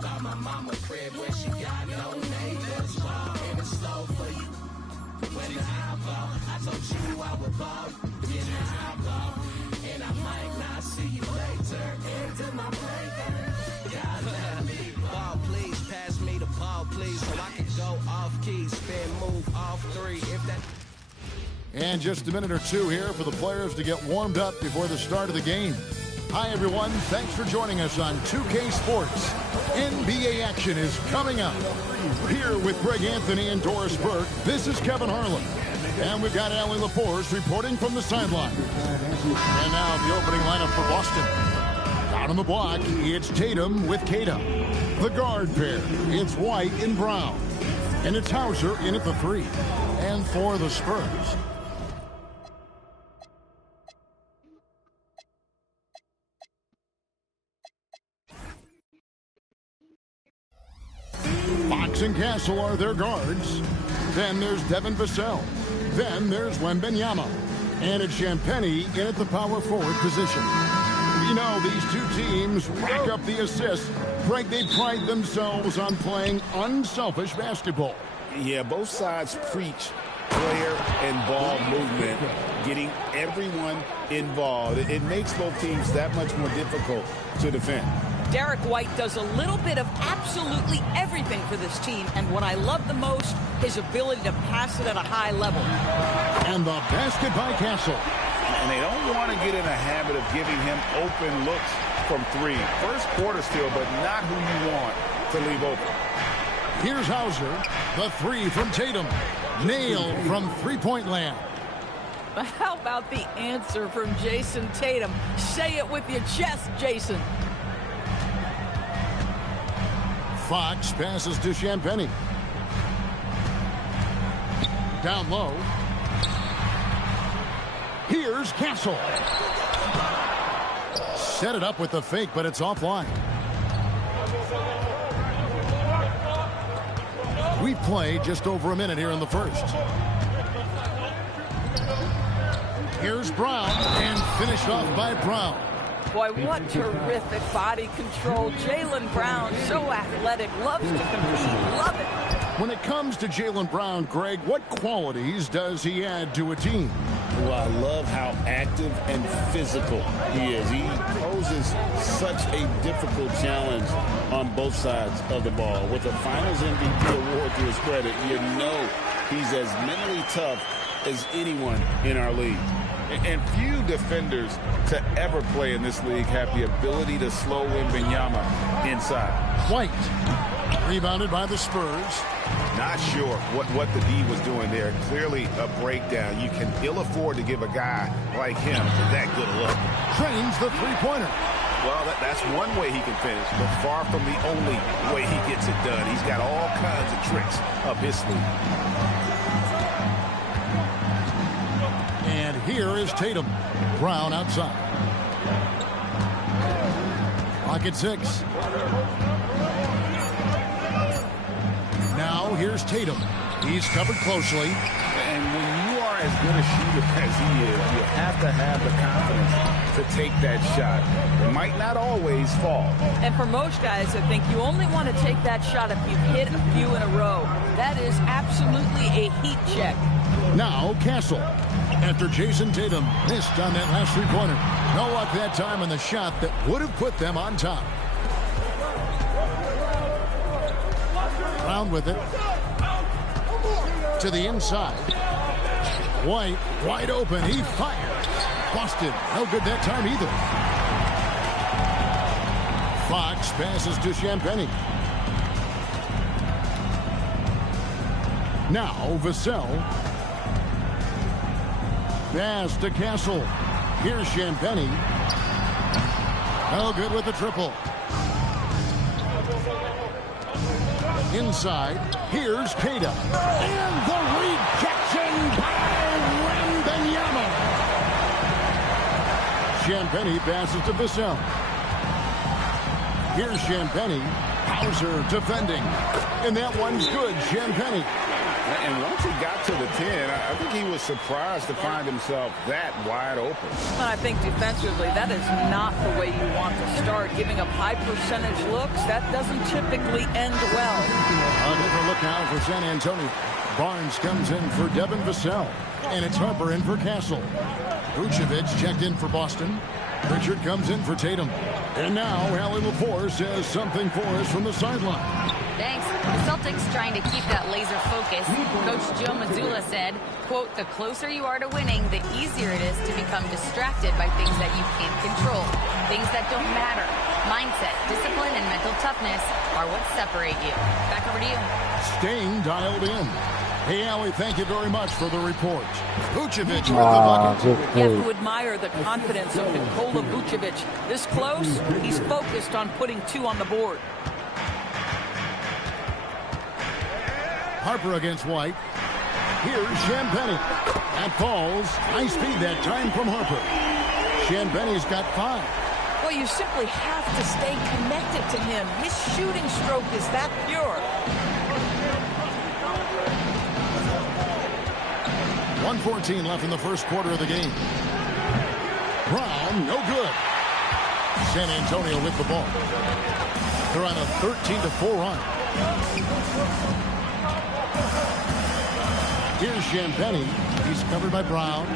Call my mama crib where she got no neighbors. And it's slow for you. When I ball, I told you I would ball. Then I ball. And I might not see you later. Into my play. God let me ball, please. Pass me the ball, please. So I can go off key, spin, move off three. If that. And just a minute or two here for the players to get warmed up before the start of the game. Hi, everyone. Thanks for joining us on 2K Sports. NBA action is coming up. Here with Greg Anthony and Doris Burke, this is Kevin Harlan. And we've got Allie LaForce reporting from the sideline. And now the opening lineup for Boston. Out on the block, it's Tatum with Kata. The guard pair, it's White and Brown. And it's Hauser in at the 3. And for the Spurs, Fox and Castle are their guards. Then there's Devin Vassell. Then there's Wembanyama. And it's Champagnie in at the power forward position. You know, these two teams rack up the assists. Frank, they pride themselves on playing unselfish basketball. Yeah, both sides preach player and ball movement, getting everyone involved. It makes both teams that much more difficult to defend. Derek White does a little bit of absolutely everything for this team, and what I love the most, his ability to pass it at a high level. And the basket by Castle. And they don't want to get in a habit of giving him open looks from 3. First quarter still, but not who you want to leave open. Here's Hauser. The 3 from Tatum. Nailed from three-point land. How about the answer from Jason Tatum? Say it with your chest, Jason. Fox passes to Champagnie. Down low. Here's Castle. Set it up with the fake, but it's offline. We've played just over a minute here in the first. Here's Brown, and finished off by Brown. Boy, what terrific body control. Jaylen Brown, so athletic, loves to compete, love it. When it comes to Jaylen Brown, Greg, what qualities does he add to a team? Well, I love how active and physical he is. He poses such a difficult challenge on both sides of the ball. With a Finals MVP award to his credit, you know he's as mentally tough as anyone in our league. And few defenders to ever play in this league have the ability to slow Wembanyama inside. White, rebounded by the Spurs. Not sure what the D was doing there. Clearly a breakdown. You can ill afford to give a guy like him that good a look. Trains the three-pointer. Well, that's one way he can finish, but far from the only way he gets it done. He's got all kinds of tricks up his sleeve. And here is Tatum. Brown outside. Clock at 6. Now here's Tatum. He's covered closely. And when you are as good a shooter as he is, you have to have the confidence to take that shot. It might not always fall. And for most guys, I think you only want to take that shot if you've hit a few in a row. That is absolutely a heat check. Now Castle. After Jason Tatum missed on that last three-pointer. No luck that time on the shot that would have put them on top. Brown with it. To the inside. White, wide open. He fires. Busted. No good that time either. Fox passes to Champagnie. Now Vassell. Pass to Castle. Here's Champagnie. No good with the triple. Inside. Here's Kata. And the rejection by Wembanyama. Champagnie passes to Vassell. Here's Champagnie. Hauser defending. And that one's good. Champagny. And once he got to the 10, I think he was surprised to find himself that wide open. I think defensively, that is not the way you want to start. Giving up high percentage looks, that doesn't typically end well. A different look now for San Antonio. Barnes comes in for Devin Vassell. And it's Harper in for Castle. Vucevic checked in for Boston. Pritchard comes in for Tatum. And now Allie LaForce says something for us from the sideline. Thanks. The Celtics trying to keep that laser focus. Coach Joe Mazzulla said, quote, the closer you are to winning, the easier it is to become distracted by things that you can't control. Things that don't matter. Mindset, discipline, and mental toughness are what separate you. Back over to you. Staying dialed in. Hey, Allie, thank you very much for the report. Vucevic with the bucket. You have to admire the confidence of Nikola Vucevic. This close, he's focused on putting 2 on the board. Harper against White. Here's Champagny. That falls. High speed that time from Harper. Champagny's got 5. Well, you simply have to stay connected to him. His shooting stroke is that pure. 1:14 left in the first quarter of the game. Brown, no good. San Antonio with the ball. They're on a 13-4 run. Here's Champagny. He's covered by Brown.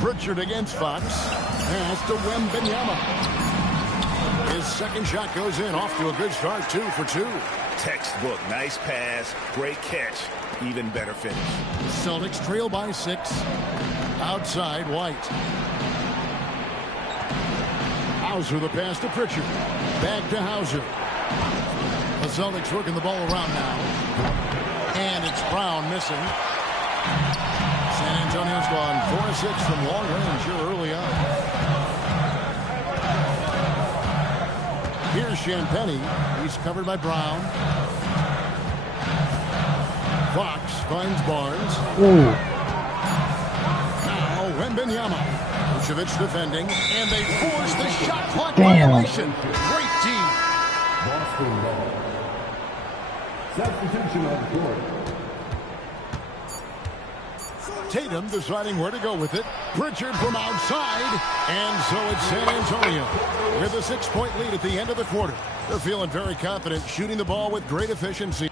Pritchard against Fox. Pass to Wembanyama. His second shot goes in. Off to a good start. 2 for 2. Textbook. Nice pass. Great catch. Even better finish. Celtics trail by 6. Outside, White. Hauser the pass to Pritchard. Back to Hauser. The Celtics working the ball around now. And it's Brown missing. San Antonio's gone 4-6 from long range here early on. Here's Champagny. He's covered by Brown. Fox finds Barnes. Now Wembanyama. Vucevic defending. And they force the shot clock violation. Great D. Boston ball. Substitution on the court. Tatum deciding where to go with it. Pritchard from outside. And so it's San Antonio with a 6-point lead at the end of the quarter. They're feeling very confident, shooting the ball with great efficiency.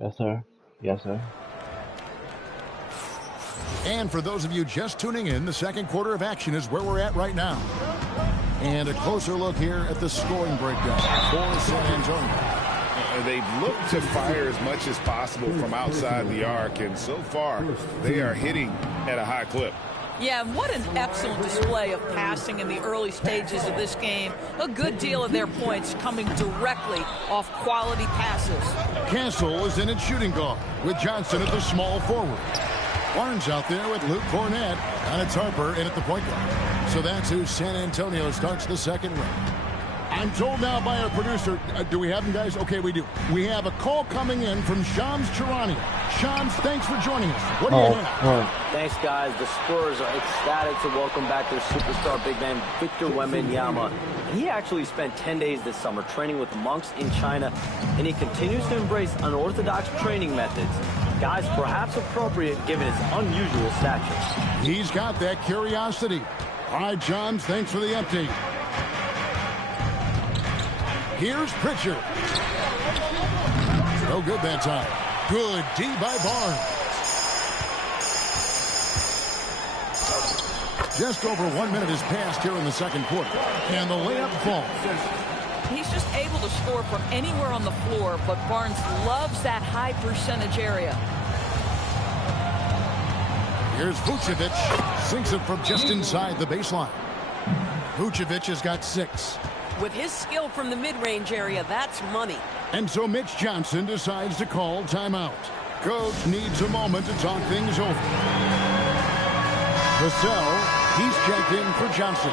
Yes, sir. Yes, sir. And for those of you just tuning in, the second quarter of action is where we're at right now. And a closer look here at the scoring breakdown for San Antonio. They've looked to fire as much as possible from outside the arc, and so far they are hitting at a high clip. Yeah, and what an excellent display of passing in the early stages of this game. A good deal of their points coming directly off quality passes. Castle is in at shooting guard with Johnson at the small forward. Barnes out there with Luke Cornett, and it's Harper in at the point guard. So that's who San Antonio starts the second round. I'm told now by our producer, do we have them, guys? Okay, we do. We have a call coming in from Shams Charania. Shams, thanks for joining us. What do you have? Thanks, guys. The Spurs are ecstatic to welcome back their superstar big man, Victor Wembanyama. He actually spent 10 days this summer training with monks in China, and he continues to embrace unorthodox training methods. Guys, perhaps appropriate given his unusual stature. He's got that curiosity. All right, Shams, thanks for the update. Here's Pritchard. No good that time. Good D by Barnes. Just over 1 minute has passed here in the second quarter. And the layup falls. He's just able to score from anywhere on the floor, but Barnes loves that high percentage area. Here's Vucevic. Sinks it from just inside the baseline. Vucevic has got 6. With his skill from the mid-range area, that's money. And so Mitch Johnson decides to call timeout. Coach needs a moment to talk things over. Vassell, he's checked in for Johnson.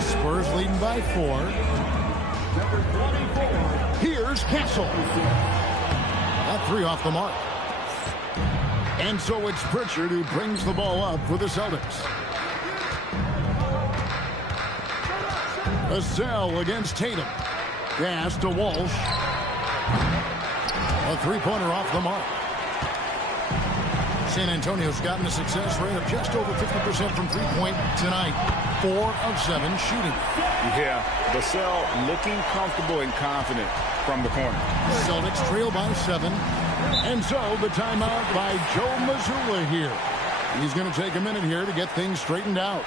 Spurs leading by 4. Here's Castle. That 3 off the mark. And so it's Pritchard who brings the ball up for the Celtics. Vassell against Tatum. Pass to Walsh. A three-pointer off the mark. San Antonio's gotten a success rate of just over 50% from three-point tonight. 4 of 7 shooting. Yeah, Vassell looking comfortable and confident from the corner. Celtics trail by 7. And so the timeout by Joe Mazzulla here. He's going to take a minute here to get things straightened out.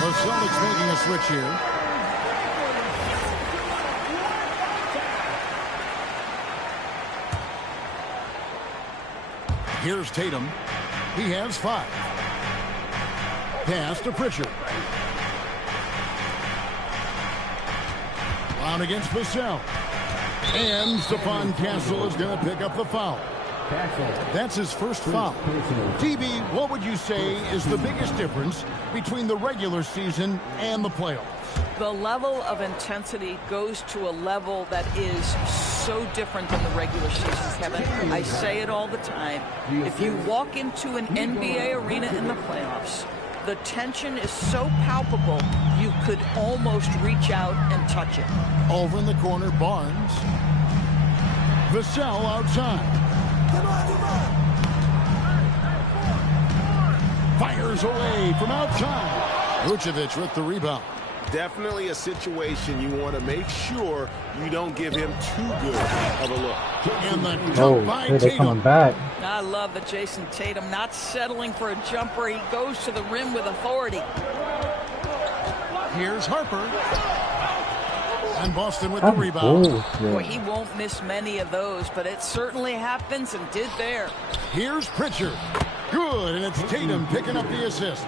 The Celtics making a switch here. Here's Tatum. He has 5. Pass to Pritchard. On against Vassell. And Stephon Castle is going to pick up the foul. That's his first foul. TB, what would you say is the biggest difference between the regular season and the playoffs? The level of intensity goes to a level that is so different than the regular season, Kevin. I say it all the time. If you walk into an NBA arena in the playoffs, the tension is so palpable you could almost reach out and touch it. Over in the corner, Barnes. Vassell outside. Fires away from outside. Vucevic with the rebound. Definitely a situation you want to make sure you don't give him too good of a look. And the jump by they're Tatum. coming back. I love the Jason Tatum not settling for a jumper. He goes to the rim with authority. Here's Harper. And Boston with the rebound. Boy, he won't miss many of those, but it certainly happens and did there. Here's Pritchard. Good, and it's Tatum picking up the assist.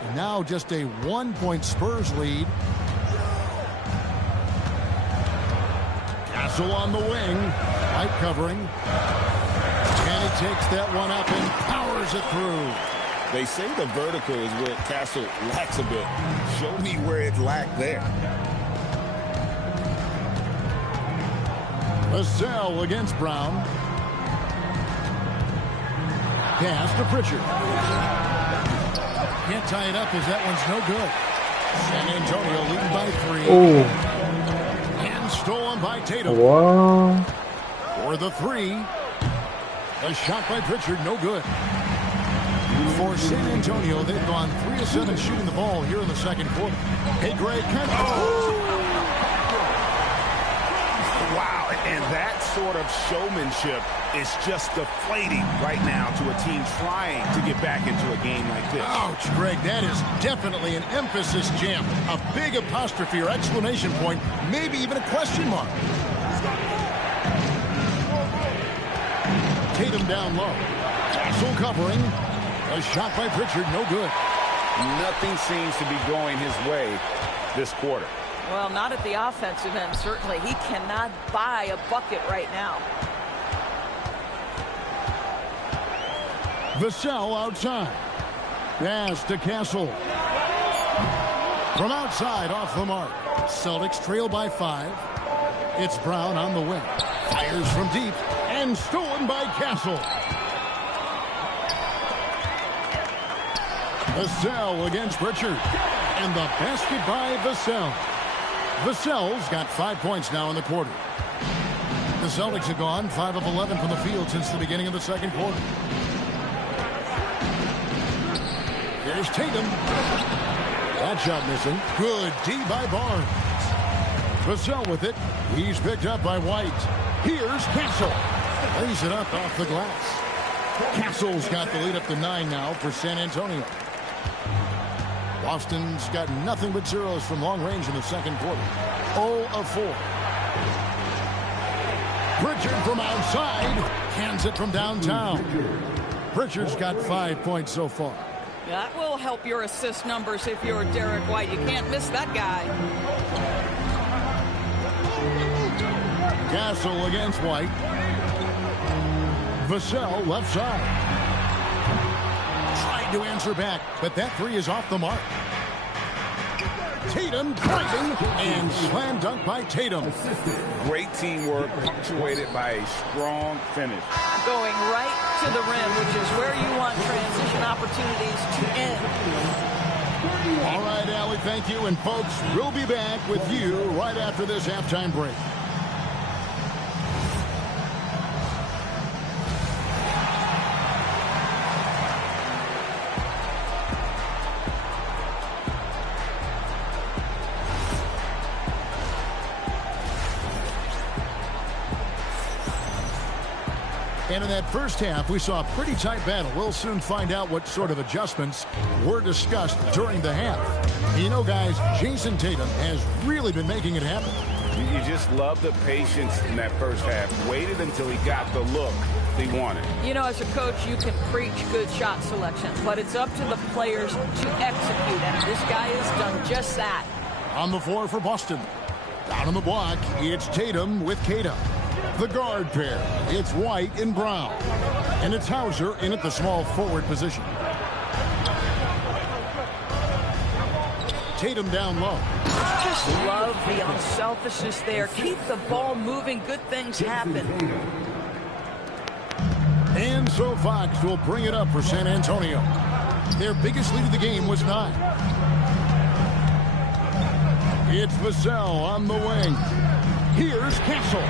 And now just a 1-point Spurs lead. Castle on the wing. White covering. And he takes that one up and powers it through. They say the vertical is where Castle lacks a bit. Show me where it lacked there. Vassell against Brown. Pass to Pritchard. Can't tie it up as that one's no good. San Antonio leading by 3. And stolen by Tatum. What? For the 3. A shot by Pritchard, no good. For San Antonio, they've gone 3 of 7 shooting the ball here in the second quarter. Hey, Greg, Wow, and that sort of showmanship is just deflating right now to a team trying to get back into a game like this. Ouch, Greg, that is definitely an emphasis jam. A big apostrophe or exclamation point, maybe even a question mark. Tatum down low. Castle covering. A shot by Pritchard, no good. Nothing seems to be going his way this quarter. Well, not at the offensive end, certainly. He cannot buy a bucket right now. Vassell outside. Pass to Castle. From outside, off the mark. Celtics trail by 5. It's Brown on the wing. Fires from deep. And stolen by Castle. Vassell against Pritchard. And the basket by Vassell. Vassell's got 5 points now in the quarter. The Celtics have gone 5 of 11 from the field since the beginning of the second quarter. Here's Tatum. That shot missing. Good D by Barnes. Vassell with it. He's picked up by White. Here's Castle. Lays it up off the glass. Castle's got the lead up to 9 now for San Antonio. Boston's got nothing but zeros from long range in the second quarter. 0 of 4. Pritchard from outside. Hands it from downtown. Pritchard's got 5 points so far. That will help your assist numbers if you're Derek White. You can't miss that guy. Castle against White. Vassell left side. Tried to answer back, but that three is off the mark. Tatum driving and slam dunk by Tatum. Great teamwork punctuated by a strong finish. Going right to the rim, which is where you want transition opportunities to end. All right, Allie, thank you. And folks, we'll be back with you right after this halftime break. And in that first half, we saw a pretty tight battle. We'll soon find out what sort of adjustments were discussed during the half. You know, guys, Jason Tatum has really been making it happen. You just love the patience in that first half. Waited until he got the look he wanted. You know, as a coach, you can preach good shot selection, but it's up to the players to execute, and this guy has done just that. On the floor for Boston. Down on the block, it's Tatum with Queta. The guard pair, it's White and Brown. And it's Hauser in at the small forward position. Tatum down low. Just love the unselfishness there. Keep the ball moving. Good things happen. And so Fox will bring it up for San Antonio. Their biggest lead of the game was 9. It's Vassell on the wing. Here's Castle.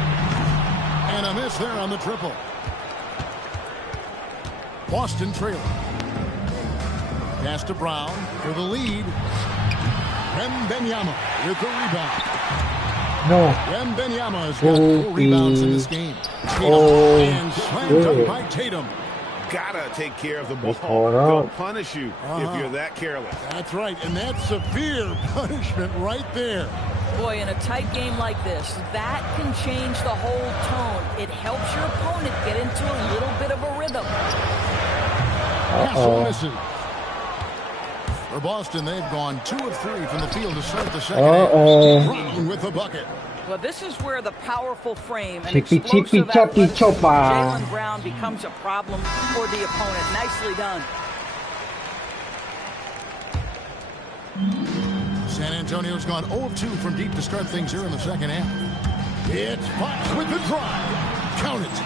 And a miss there on the triple. Boston trailing. Pass to Brown for the lead. Wembanyama with the rebound. No. Wembanyama has got 4 rebounds in this game. And slam dunk by Tatum. Gotta take care of the ball. They'll punish you if you're that careless. That's right, and that's severe punishment right there. Boy, in a tight game like this, that can change the whole tone. It helps your opponent get into a little bit of a rhythm. Castle misses. For Boston, they've gone 2 of 3 from the field to start the second half. Brown with the bucket. Well, this is where the powerful frame and Chippy, explosive chippy, choppy, athleticism of choppa. Jaylen Brown becomes a problem for the opponent. Nicely done. San Antonio's gone 0 of 2 from deep to start things here in the second half. It's Fox with the drive. Count it.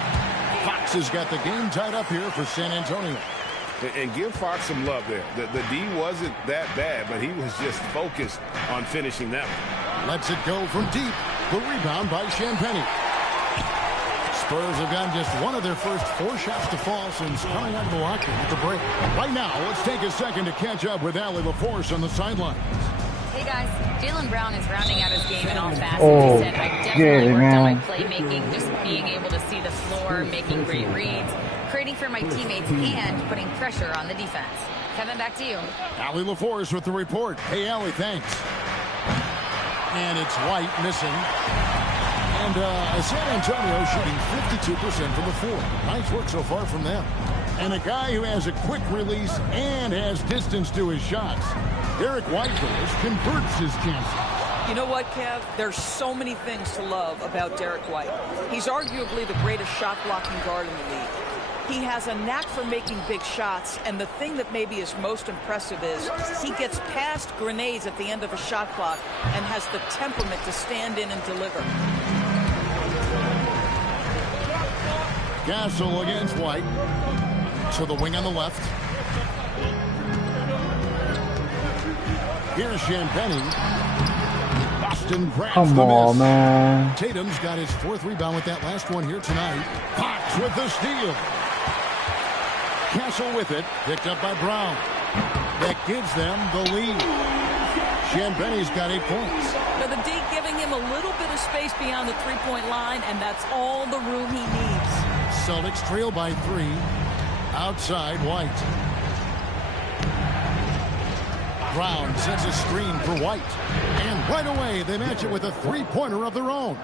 Fox has got the game tied up here for San Antonio. And give Fox some love there. The D wasn't that bad, but he was just focused on finishing that one. Lets it go from deep. The rebound by Champagnie. Spurs have gotten just one of their first 4 shots to fall since coming out of the locker room at the break. Right now, let's take a second to catch up with Allie LaForce on the sideline. Hey guys, Jaylen Brown is rounding out his game in all facets. He said, I definitely worked on my playmaking, just being able to see the floor, making great reads, creating for my teammates, and putting pressure on the defense. Kevin, back to you. Allie LaForce with the report. Hey, Allie, thanks. And it's White missing. And San Antonio shooting 52% from the floor. Nice work so far from them. And a guy who has a quick release and has distance to his shots. Derek White converts his chances. You know what, Kev? There's so many things to love about Derek White. He's arguably the greatest shot-blocking guard in the league. He has a knack for making big shots, and the thing that maybe is most impressive is he gets past grenades at the end of a shot clock and has the temperament to stand in and deliver. Castle against White. To the wing on the left. Here's Champagnie. Boston grabs the miss. Man. Tatum's got his 4th rebound with that last one here tonight. Fox with the steal. Castle with it. Picked up by Brown. That gives them the lead. Champagnie's got 8 points. Now the D giving him a little bit of space beyond the three-point line, and that's all the room he needs. Celtics trail by 3. Outside, White. Brown sets a screen for White. And right away, they match it with a 3-pointer of their own.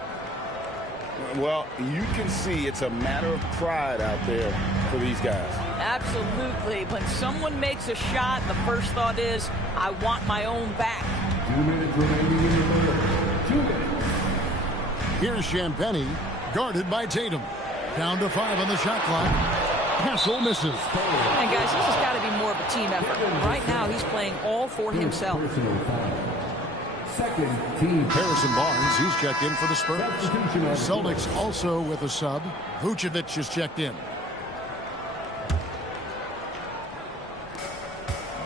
Well, you can see it's a matter of pride out there for these guys. Absolutely. When someone makes a shot, the first thought is, I want my own back. 2 minutes remaining in the third. 2 minutes. Here's Champagnie, guarded by Tatum. Down to 5 on the shot clock. Castle misses. And guys, this has got to be more of a team effort. Right now, he's playing all for himself. Second team. Harrison Barnes, he's checked in for the Spurs. Celtics also with a sub. Vucevic is checked in.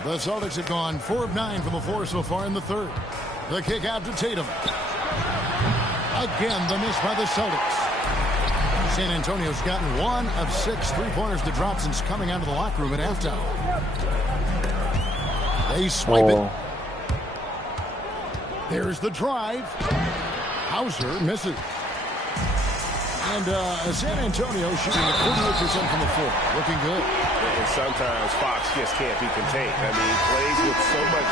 The Celtics have gone 4 of 9 from the floor so far in the third. The kick out to Tatum. Again, the miss by the Celtics. San Antonio's gotten 1 of 6 three-pointers to drop since coming out of the locker room at halftime. They swipe it. There's the drive. Hauser misses. And San Antonio shooting at 48% from the floor. Looking good. And sometimes Fox just can't be contained. I mean, he plays with so much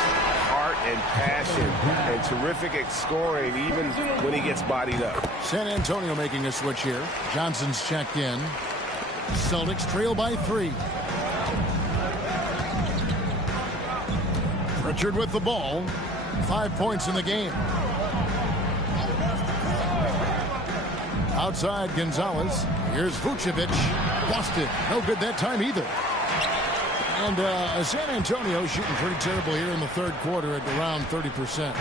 heart and passion and terrific scoring even when he gets bodied up. San Antonio making a switch here. Johnson's checked in. Celtics trail by 3. Pritchard with the ball. 5 points in the game. Outside Gonzalez. Here's Vucevic. Busted. No good that time either. And San Antonio shooting pretty terrible here in the third quarter at around 30%.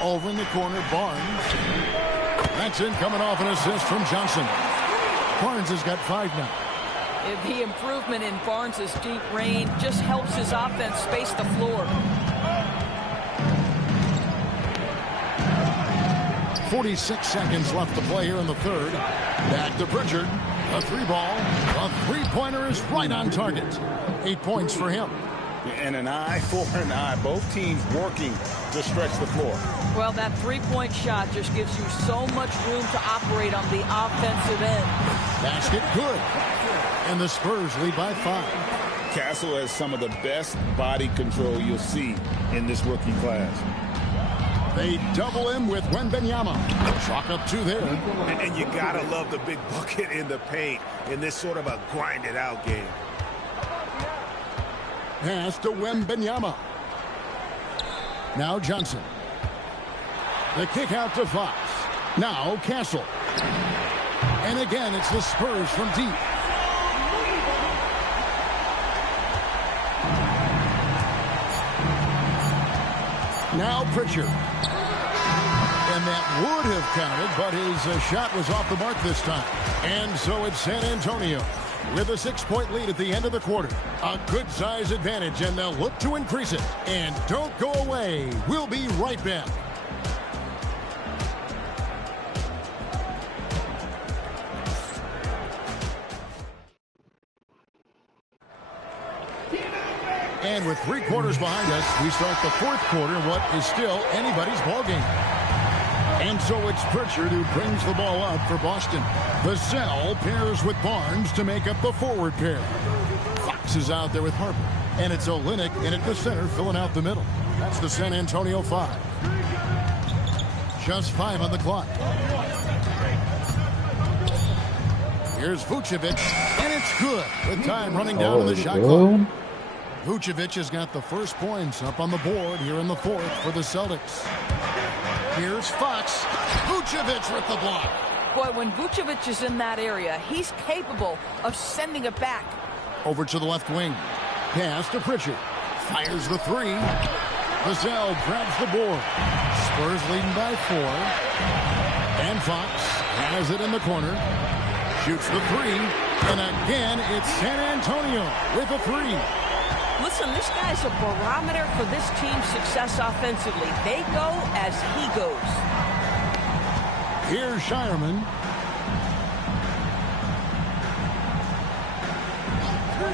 Over in the corner, Barnes. That's in, coming off an assist from Johnson. Barnes has got 5 now. The improvement in Barnes' deep range just helps his offense space the floor. 46 seconds left to play here in the third. Back to Pritchard. A 3-ball. A 3-pointer is right on target. 8 points for him. And an eye for an eye. Both teams working to stretch the floor. Well, that 3-point shot just gives you so much room to operate on the offensive end. Basket good. And the Spurs lead by 5. Castle has some of the best body control you'll see in this rookie class. They double him with Wembanyama. Chalk up 2 there. And you gotta love the big bucket in the paint in this sort of a grinded out game. Pass to Wembanyama. Now Johnson. The kick out to Fox. Now Castle. And again, it's the Spurs from deep. Now Pritchard. And that would have counted, but his shot was off the mark this time. And so it's San Antonio with a 6-point lead at the end of the quarter. A good size advantage, and they'll look to increase it. And don't go away. We'll be right back. And with 3 quarters behind us, we start the fourth quarter in what is still anybody's ball game. And so it's Pritchard who brings the ball up for Boston. Vassell pairs with Barnes to make up the forward pair. Fox is out there with Harper. And it's Olynyk in at the center, filling out the middle. That's the San Antonio 5. Just 5 on the clock. Here's Vucevic, and it's good with time running down on the shot clock. Vucevic has got the first points up on the board here in the fourth for the Celtics. Here's Fox. Vucevic with the block. Boy, when Vucevic is in that area, he's capable of sending it back. Over to the left wing. Pass to Pritchard. Fires the 3. Vassell grabs the board. Spurs leading by 4. And Fox has it in the corner. Shoots the 3. And again, it's San Antonio with a 3. Listen, this guy's a barometer for this team's success offensively. They go as he goes. Here's Shireman.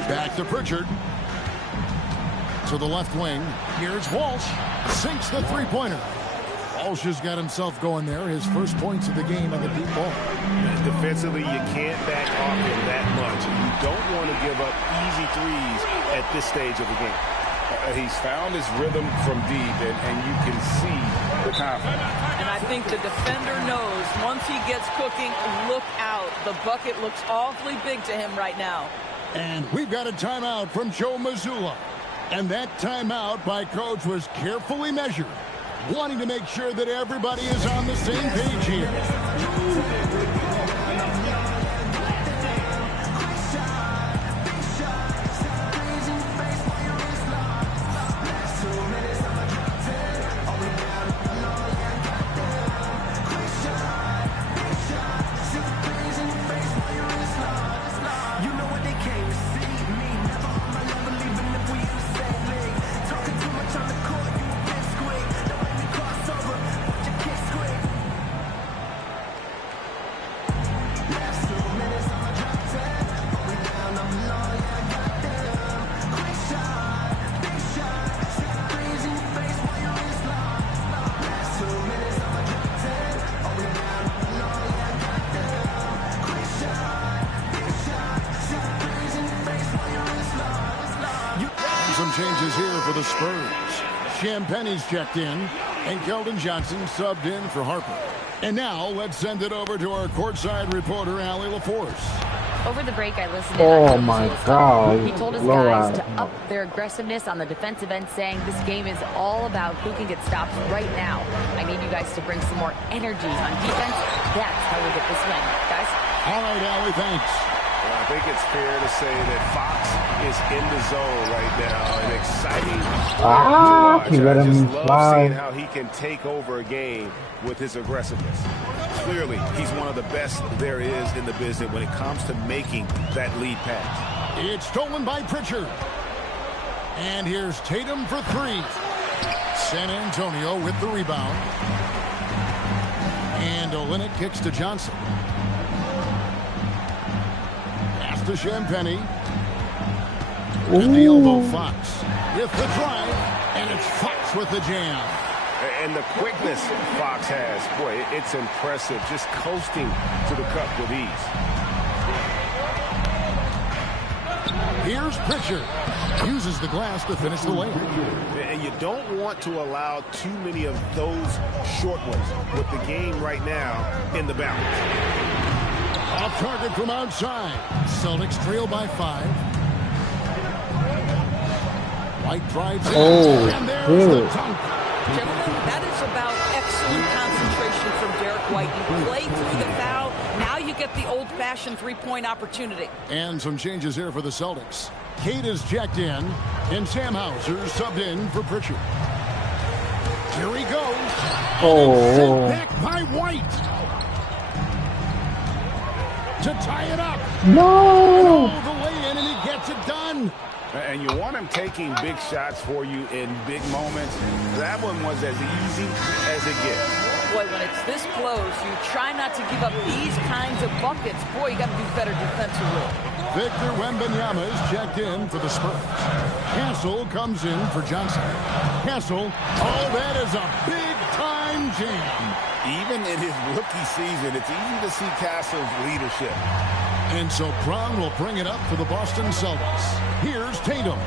Back to Pritchard. To the left wing. Here's Walsh. Sinks the 3-pointer. Walsh has got himself going there. His first points of the game on the deep ball. Defensively, you can't back off him that much. You don't want to give up easy threes at this stage of the game. He's found his rhythm from deep, and you can see the confidence. And I think the defender knows once he gets cooking, look out. The bucket looks awfully big to him right now. And we've got a timeout from Joe Mazzulla. And that timeout by Coach was carefully measured, wanting to make sure that everybody is on the same page here. changes here for the Spurs. Champagne's checked in, and Keldon Johnson subbed in for Harper. And now let's send it over to our courtside reporter, Allie LaForce. Over the break, I listened to Oh my God. He told his guys to up their aggressiveness on the defensive end, saying this game is all about who can get stops right now. I need you guys to bring some more energy on defense. That's how we get this win. Guys? All right, Allie, thanks. Well, I think it's fair to say that Fox is in the zone right now. An exciting he let him I just love fly. seeing how he can take over a game with his aggressiveness. Clearly, he's one of the best there is in the business when it comes to making that lead pass. It's stolen by Pritchard. And here's Tatum for three. San Antonio with the rebound. And Olynyk kicks to Johnson. Pass to Champagnie. And the elbow Fox. With the drive. And it's Fox with the jam. And the quickness Fox has, boy, it's impressive. Just coasting to the cup with ease. Here's Pritchard. Uses the glass to finish the lane. And you don't want to allow too many of those short ones with the game right now in the balance. Off target from outside. Celtics trail by 5. White drives in. And there's the dunk. Gentlemen, that is about excellent concentration from Derek White. You play through the foul. Now you get the old-fashioned three-point opportunity. And some changes here for the Celtics. Kate is checked in, and Sam Hauser subbed in for Pritchard. Here he goes. Oh. Sent back by White. To tie it up. No. The lay-in, and he gets it done. And you want him taking big shots for you in big moments. That one was as easy as it gets. Boy, when it's this close, you try not to give up these kinds of buckets. Boy, you got to do better defensively. Victor Wembanyama is checked in for the Spurs. Castle comes in for Johnson. Castle, that is a big-time jam. Even in his rookie season, it's easy to see Castle's leadership. And so Brown will bring it up for the Boston Celtics. Here's Tatum.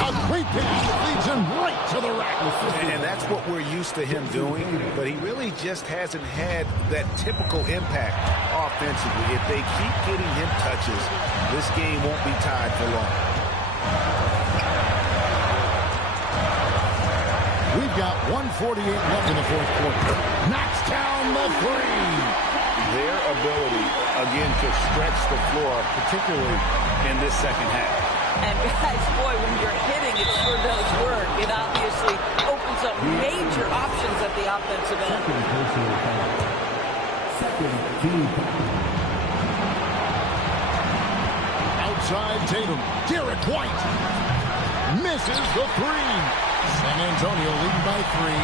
A great pass leads him right to the rack. And that's what we're used to him doing, but he really just hasn't had that typical impact offensively. If they keep getting him touches, this game won't be tied for long. We've got 1:48 left in the fourth quarter. Knocks down the three. Their ability, again, to stretch the floor, particularly in this second half. And guys, boy, when you're hitting, it sure does work. It obviously opens up major options at the offensive end. Outside Tatum. Derek White misses the three. San Antonio leading by 3.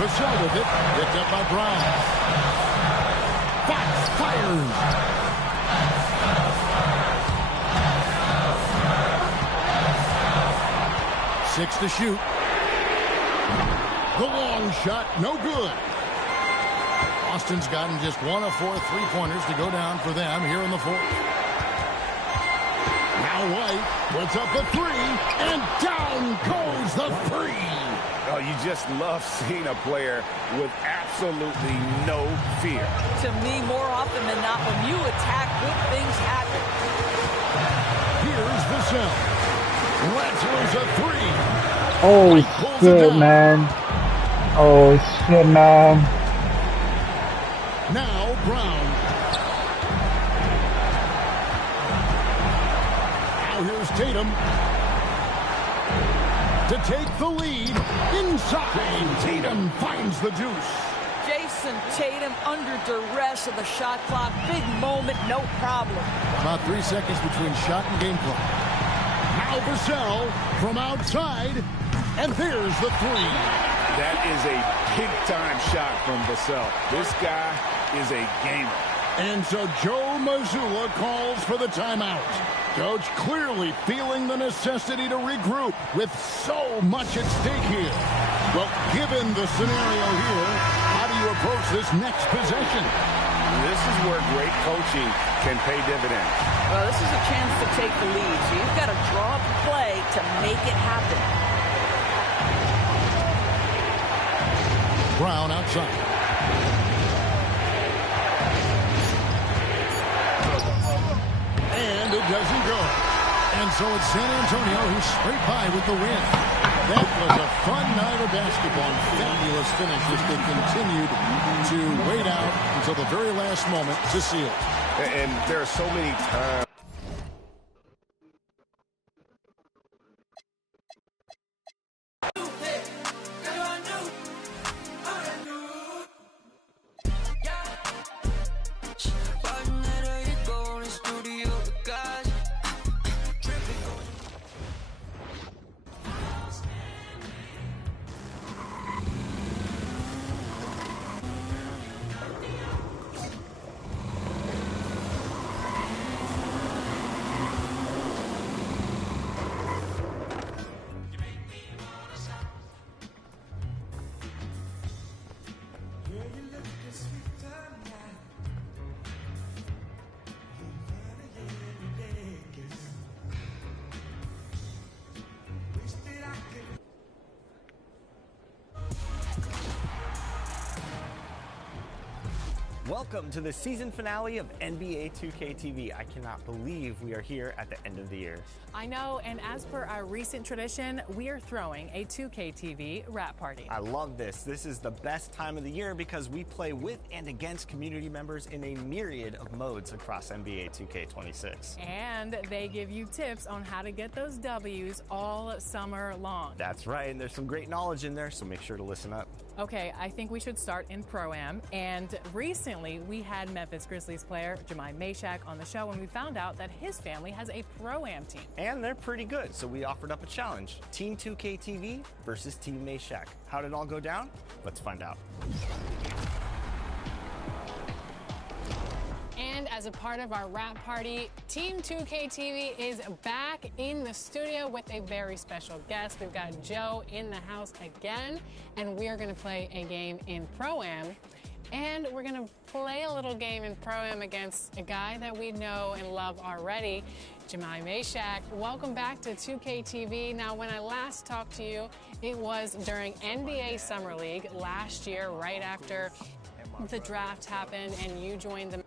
Vassell with it. Picked up by Brown. Fox fires. Six to shoot. The long shot, no good. Boston's gotten just 1 of 4 3-pointers to go down for them here in the fourth. Now White puts up the 3, and down goes the 3. Oh, you just love seeing a player with absolutely no fear. To me, more often than not, when you attack, good things happen. Here's Vassell. Let's lose a 3. Oh, shit, man. Oh, shit, man. Now Brown. Now here's Tatum. To take the lead inside. Tatum finds the deuce. Jason Tatum under duress of the shot clock. Big moment, no problem. About 3 seconds between shot and game clock. Now Vassell from outside. And there's the 3. That is a big-time shot from Vassell. This guy is a gamer. And so Joe Mazzulla calls for the timeout. Coach clearly feeling the necessity to regroup with so much at stake here. Well, given the scenario here, how do you approach this next possession? This is where great coaching can pay dividends. Well, this is a chance to take the lead, so you've got to draw up a play to make it happen. Brown outside. And it doesn't go. And so it's San Antonio who's straight by with the win. That was a fun night of basketball. Fabulous finish as they continued to wait out until the very last moment to seal it. And there are so many times. Welcome to the season finale of NBA 2K TV. I cannot believe we are here at the end of the year. I know, and as per our recent tradition, we are throwing a 2K TV wrap party. I love this. This is the best time of the year because we play with and against community members in a myriad of modes across NBA 2K26. And they give you tips on how to get those W's all summer long. That's right, and there's some great knowledge in there, so make sure to listen up. Okay, I think we should start in Pro-Am. And recently, we had Memphis Grizzlies player Jemai Mashak on the show, and we found out that his family has a Pro-Am team. And they're pretty good, so we offered up a challenge. Team 2K TV versus Team Mashak. How did it all go down? Let's find out. And as a part of our wrap party, Team 2K TV is back in the studio with a very special guest. We've got Joe in the house again, and we are going to play a game in Pro-Am. And we're going to play a little game in Pro-Am against a guy that we know and love already, Jemai Mashak. Welcome back to 2K TV. Now, when I last talked to you, it was during NBA Summer League last year, right after the draft happened and you joined the...